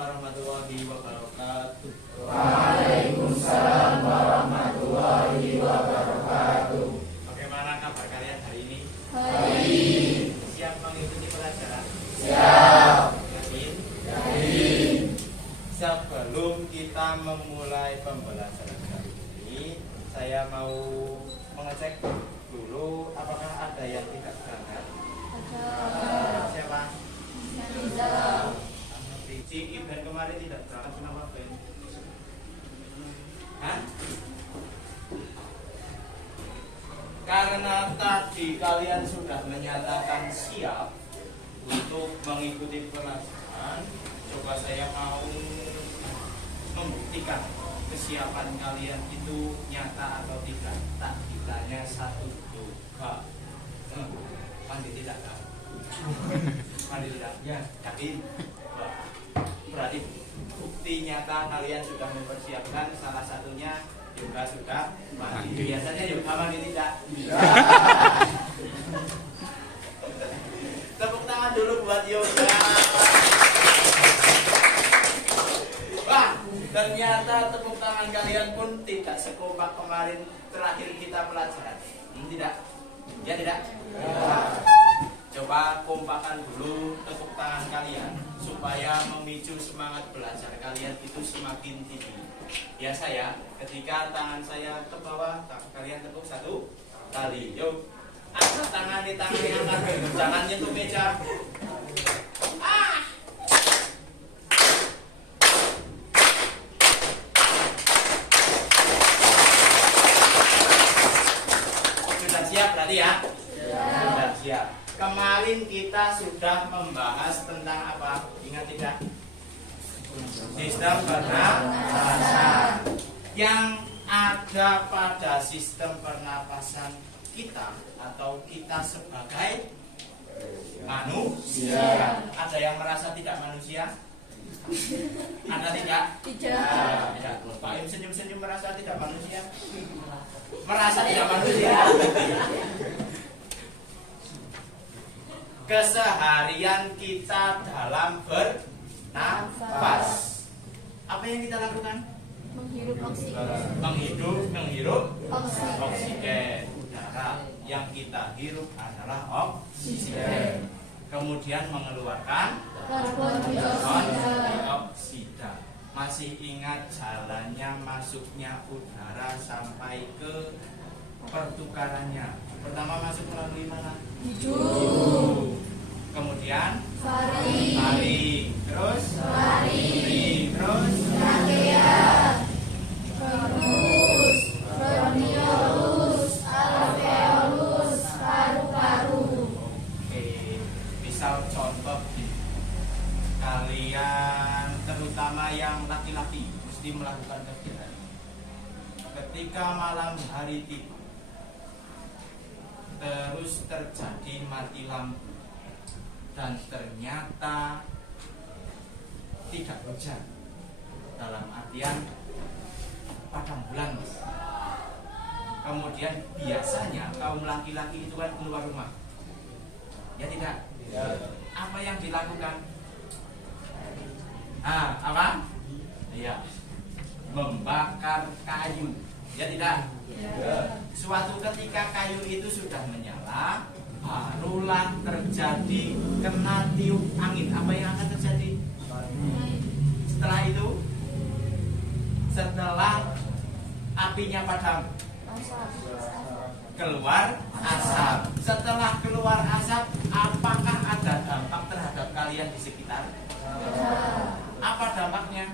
warahmatullahi wabarakatuh. Waalaikumsalam warahmatullahi wabarakatuh. Bagaimana kabar kalian hari ini? Baik. Siap mengikuti pelajaran? Siap. Yakin? Yakin. Sebelum kita memulai pembelajaran kali ini, saya mau mengecek dulu apakah ada yang tidak berangkat. Siapa? Si Iben kemarin tidak berangkat, kenapa Ben? Hah? Karena tadi kalian sudah menyatakan siap untuk mengikuti pelajaran, coba saya mau membuktikan kesiapan kalian itu nyata atau tidak. Tak ditanya satu dua. Mandi tidak tahu. Mandi tidak. Ya, yakin. Berarti bukti nyata kalian sudah mempersiapkan, salah satunya yoga sudah mandi. Biasanya yoga mandi tidak. Tepuk tangan dulu buat yoga. Wah, ternyata tepuk tangan kalian pun tidak sekompak kemarin terakhir kita pelajaran. Tidak? Ya tidak? Ya. Coba kompakan dulu tepuk tangan kalian supaya memicu semangat belajar kalian itu semakin tinggi. Biasa ya, ketika tangan saya ke bawah, kalian tepuk satu kali. Yuk, angkat tangan angkat, jangan nyentuh meja. Sudah siap berarti ya? Sudah siap. Kemarin kita sudah membahas tentang apa? Ingat tidak? Sistem pernapasan. Yang ada pada sistem pernapasan kita atau kita sebagai manusia. Ada yang merasa tidak manusia? Ada tidak? Tidak. Pak Im senyum-senyum merasa tidak manusia? Merasa tidak manusia? Keseharian kita dalam bernafas, apa yang kita lakukan? Menghirup oksigen. Menghirup oksigen. Udara yang kita hirup adalah oksigen. Kemudian mengeluarkan karbon dioksida. Masih ingat jalannya masuknya udara sampai ke pertukarannya? Pertama masuk melalui mana? Hidung. Kemudian faring. Terus faring. Terus trachea. Terus bronkiolus, alveolus, paru-paru. Oke, misal contoh kalian terutama yang laki-laki mesti melakukan kegiatan ketika malam hari tiba, terus terjadi mati lampu dan ternyata tidak hujan, dalam artian padang bulan. Kemudian biasanya kaum laki-laki itu kan keluar rumah, ya tidak? Ya. Apa yang dilakukan? Apa? Iya, membakar kayu, ya tidak? Ya. Suatu ketika kayu itu sudah menyala, barulah terjadi kena tiup angin. Apa yang akan terjadi? Setelah itu, setelah apinya padam, keluar asap. Setelah keluar asap, apakah ada dampak terhadap kalian di sekitar? Apa dampaknya?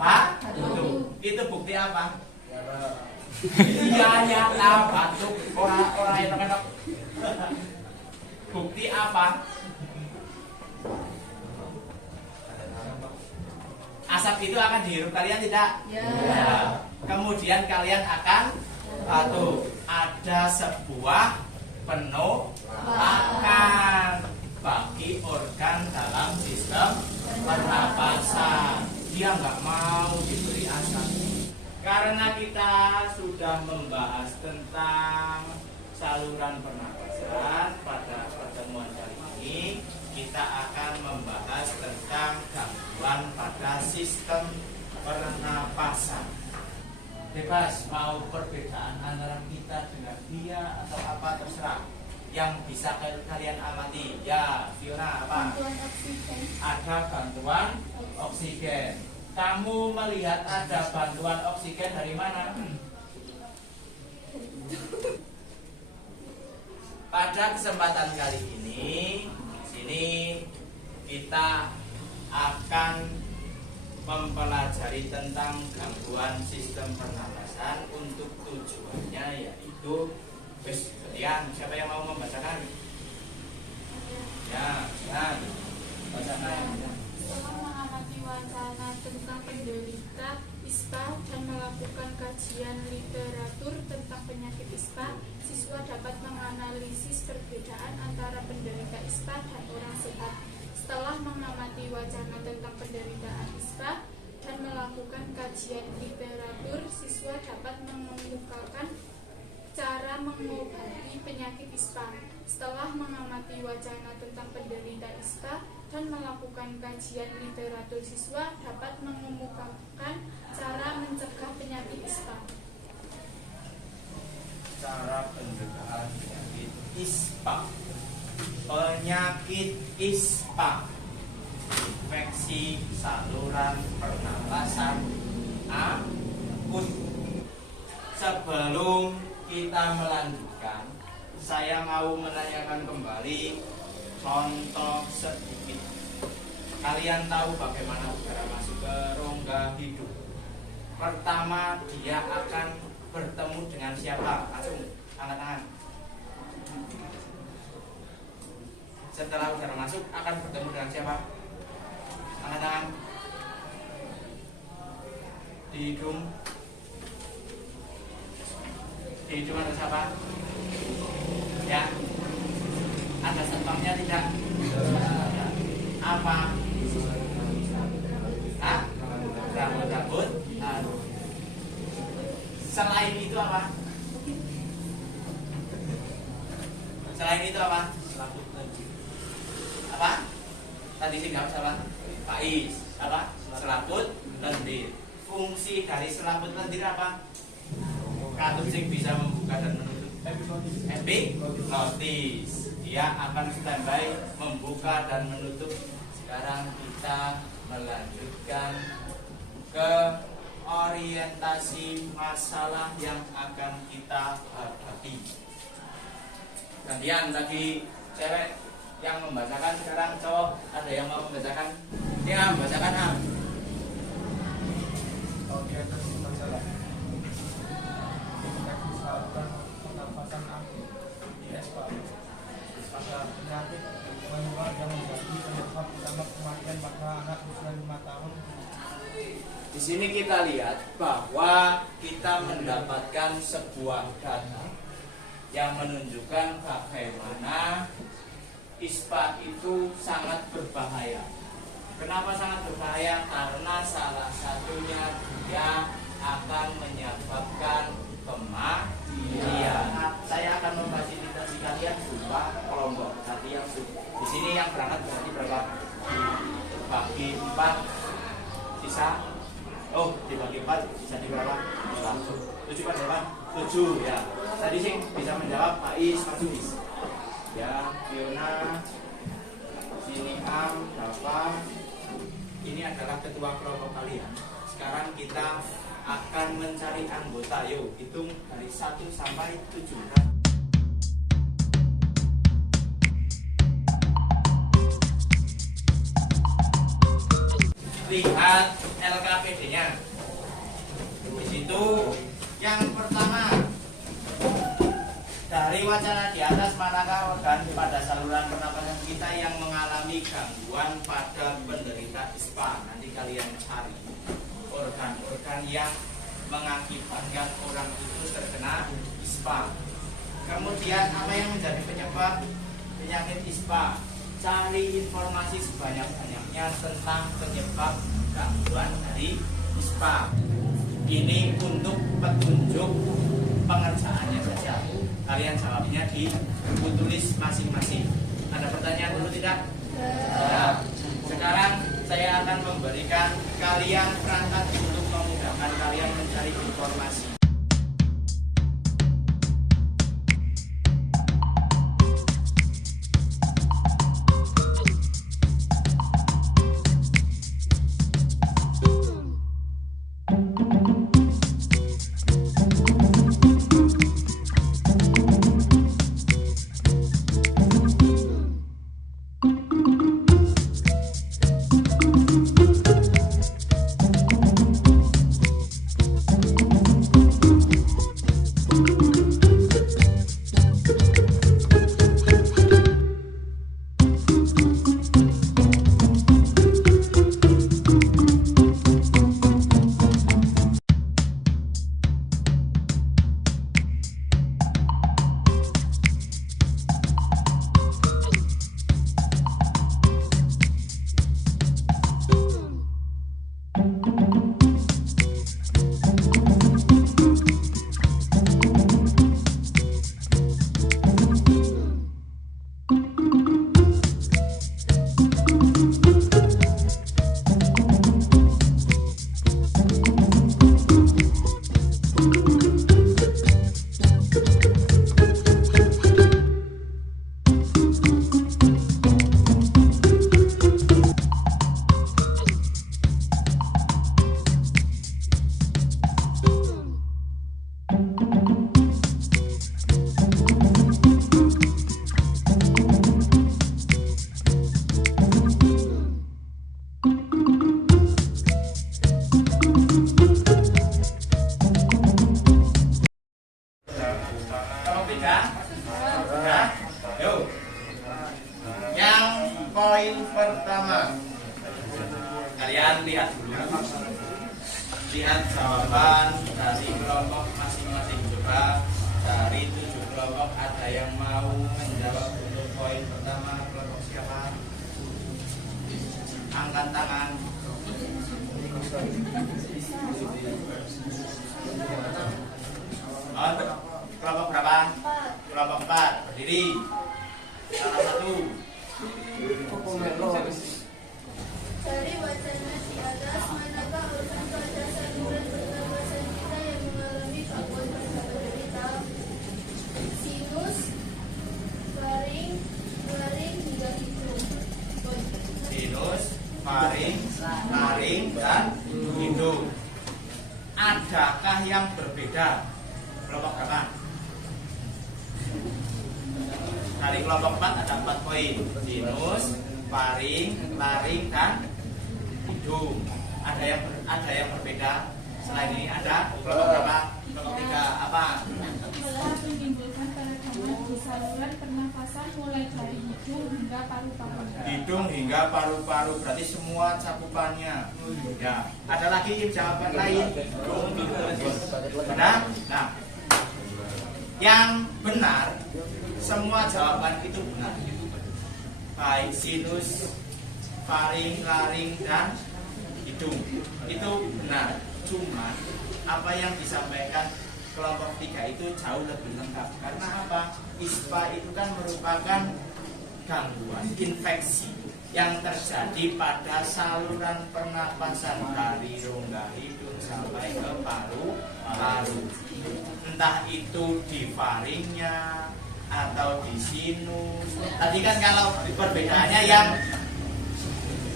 Pak, itu bukti apa? Iya nyata batuk orang yang enak. Bukti apa? Asap itu akan dihirup kalian tidak? Ya. Kemudian kalian akan batuk. Ada sebuah penolakan bagi organ dalam sistem pernapasan. Dia nggak mau diberi asap. Karena kita sudah membahas tentang saluran pernapasan pada pertemuan kali ini, kita akan membahas tentang gangguan pada sistem pernapasan. Bebas mau perbedaan antara kita dengan dia atau apa terserah. Yang bisa kalian amati. Ya, Fiona apa? Bantuan oksigen. Ada bantuan oksigen. Kamu melihat ada bantuan oksigen dari mana? Pada kesempatan kali ini, di sini kita akan mempelajari tentang gangguan sistem pernapasan. Untuk tujuannya yaitu kalian siapa yang mau membacakan? Ya, bacakan. Setelah mengamati wacana tentang penderita ISPA dan melakukan kajian literatur tentang penyakit ISPA, siswa dapat menganalisis perbedaan antara penderita ISPA dan orang sehat. Setelah mengamati wacana tentang penderitaan ISPA dan melakukan kajian literatur, siswa dapat mengemukakan cara mengobati penyakit ISPA. Setelah mengamati wacana tentang penderita ISPA dan melakukan kajian literatur, siswa dapat mengemukakan cara mencegah penyakit ISPA. Cara pencegahan penyakit ISPA. Penyakit ISPA, infeksi saluran pernapasan akut. Sebelum kita melanjutkan, saya mau menanyakan kembali contoh sedikit. Kalian tahu bagaimana udara masuk ke rongga hidung? Pertama, dia akan bertemu dengan siapa? Langsung angkat tangan. Setelah udara masuk, akan bertemu dengan siapa? Angkat tangan. Di hidung. Di hidung ada siapa? Ya. Ada sentongnya tidak? Ada. Apa? Hah? Rambut-rambut. Selain itu apa? Selain itu apa? Apa? Tadi singkat siapa? Faiz. Apa? Selaput lendir. Fungsi dari selaput lendir apa? Katup sing bisa membuka dan menutup. Epiglotis. Dia akan standby membuka dan menutup. Sekarang kita melanjutkan ke orientasi masalah yang akan kita hadapi. Gantian tadi cewek yang membacakan, sekarang cowok ada yang mau membacakan? Ya, membacakan Orientasi masalah infeksi saluran pernapasan akut ISPA. Pada penyakit menular yang menjadi penyebab utama kematian pada anak usia 5 tahun. Di sini kita lihat bahwa kita mendapatkan sebuah data yang menunjukkan bagaimana ISPA itu sangat berbahaya. Kenapa sangat berbahaya? Karena salah satunya dia akan menyebabkan kematian. Saya akan memfasilitasi kalian dua kelompok. Tadi yang di sini yang berangkat berarti berapa? Dibagi 4 sisa. Oh, dibagi 4 sisa di berapa? 7 per 8? 7 ya. Tadi sih bisa menjawab Faiz, Mas. Ya, Fiona, sini Am, Dava. Ini adalah ketua kelompok kalian. Sekarang kita akan mencari anggota. Yuk, hitung dari 1 sampai 7. Lihat LKPD-nya. Di situ yang pertama, dari wacana di atas, manakah organ pada saluran pernapasan kita yang mengalami gangguan pada penderita ISPA? Nanti kalian cari organ-organ yang mengakibatkan orang itu terkena ISPA. Kemudian apa yang menjadi penyebab penyakit ISPA? Cari informasi sebanyak-banyaknya tentang penyebab gangguan dari ISPA. Ini untuk petunjuk pengerjaannya saja. Kalian jawabnya di buku tulis masing-masing. Ada pertanyaan dulu tidak? Nah, sekarang saya akan memberikan kalian perangkat untuk memudahkan kalian mencari informasi. Poin pertama, kalian lihat dulu, lihat jawaban dari kelompok masing-masing. Coba dari 7 kelompok ada yang mau menjawab untuk poin pertama. Kelompok siapa? Angkat tangan. Oh, kelompok berapa? Kelompok 4. Berdiri. Salah satu. Dari wacana di atas, manakah organ pada saluran pernapasan kita yang mengalami gangguan berderita? Sinus, faring, laring hingga hidung. Sinus, faring, laring, dan hidung. Adakah yang berbeda? Kelompok berapa? Dari kelompok 4 ada 4 poin. Sinus, faring, laring, dan hidung. Ada yang berbeda. Selain ini ada kelompok berapa? Kelompok 3 apa? Telah menimbulkan peradangan di saluran pernafasan mulai dari hidung hingga paru-paru. Hidung hingga paru-paru, berarti semua cakupannya. Ya, ada lagi jawaban lain. Benar? Nah, yang benar, semua jawaban itu benar. Baik sinus, faring, laring, dan hidung itu benar. Cuma apa yang disampaikan kelompok 3 itu jauh lebih lengkap. Karena apa? ISPA itu kan merupakan gangguan infeksi yang terjadi pada saluran pernapasan dari rongga hidung sampai ke paru-paru. Entah itu di faringnya atau di sinus. Tadi kan kalau perbedaannya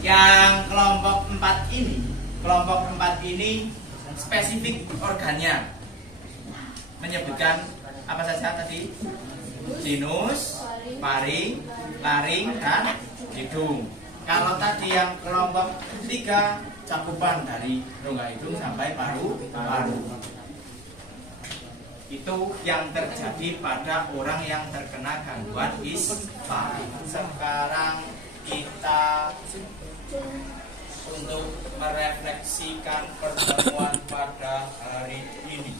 yang kelompok 4 ini spesifik organnya. Menyebutkan apa saja tadi? Sinus, faring, laring, dan hidung. Kalau tadi yang kelompok 3 cakupan dari rongga hidung sampai paru-paru. Itu yang terjadi pada orang yang terkena gangguan ISPA. Sekarang kita untuk merefleksikan pertemuan pada hari ini.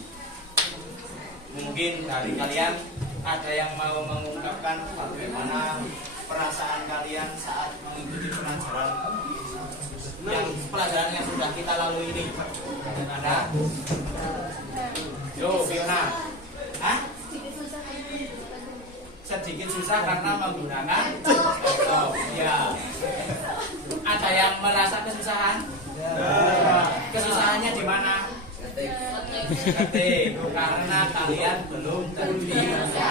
Mungkin dari kalian ada yang mau mengungkapkan bagaimana perasaan kalian saat mengikuti pelajaran yang sudah kita lalui ini. Ada? Yo, Fiona. Hah? Sedikit sedikit susah karena menggunakan laptop. Ya. Ada yang merasa kesusahan? Kesusahannya di mana? Ketik, karena kalian belum terbiasa.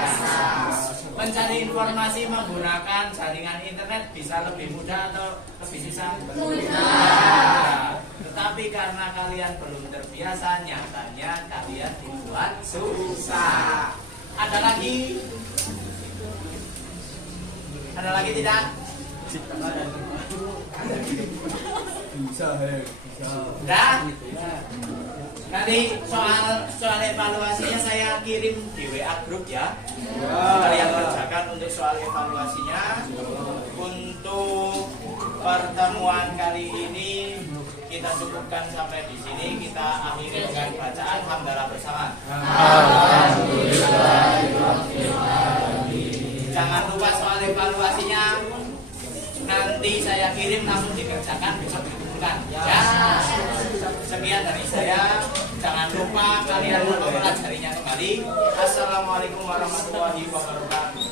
Mencari informasi menggunakan jaringan internet bisa lebih mudah atau lebih susah? Mudah. Tetapi karena kalian belum terbiasa, nyatanya kalian dibuat susah. Ada lagi? Ada lagi tidak? Bisa, Udah? Nanti soal evaluasinya saya kirim di WA grup ya. Kalian kerjakan untuk soal evaluasinya. Untuk pertemuan kali ini kita cukupkan sampai di sini. Kita akhiri dengan bacaan hamdalah bersama. Jangan lupa soal evaluasinya nanti saya kirim langsung dikerjakan besok dikumpulkan ya. Sekian dari saya. Jangan lupa kalian mempelajarinya kembali. Assalamualaikum warahmatullahi wabarakatuh.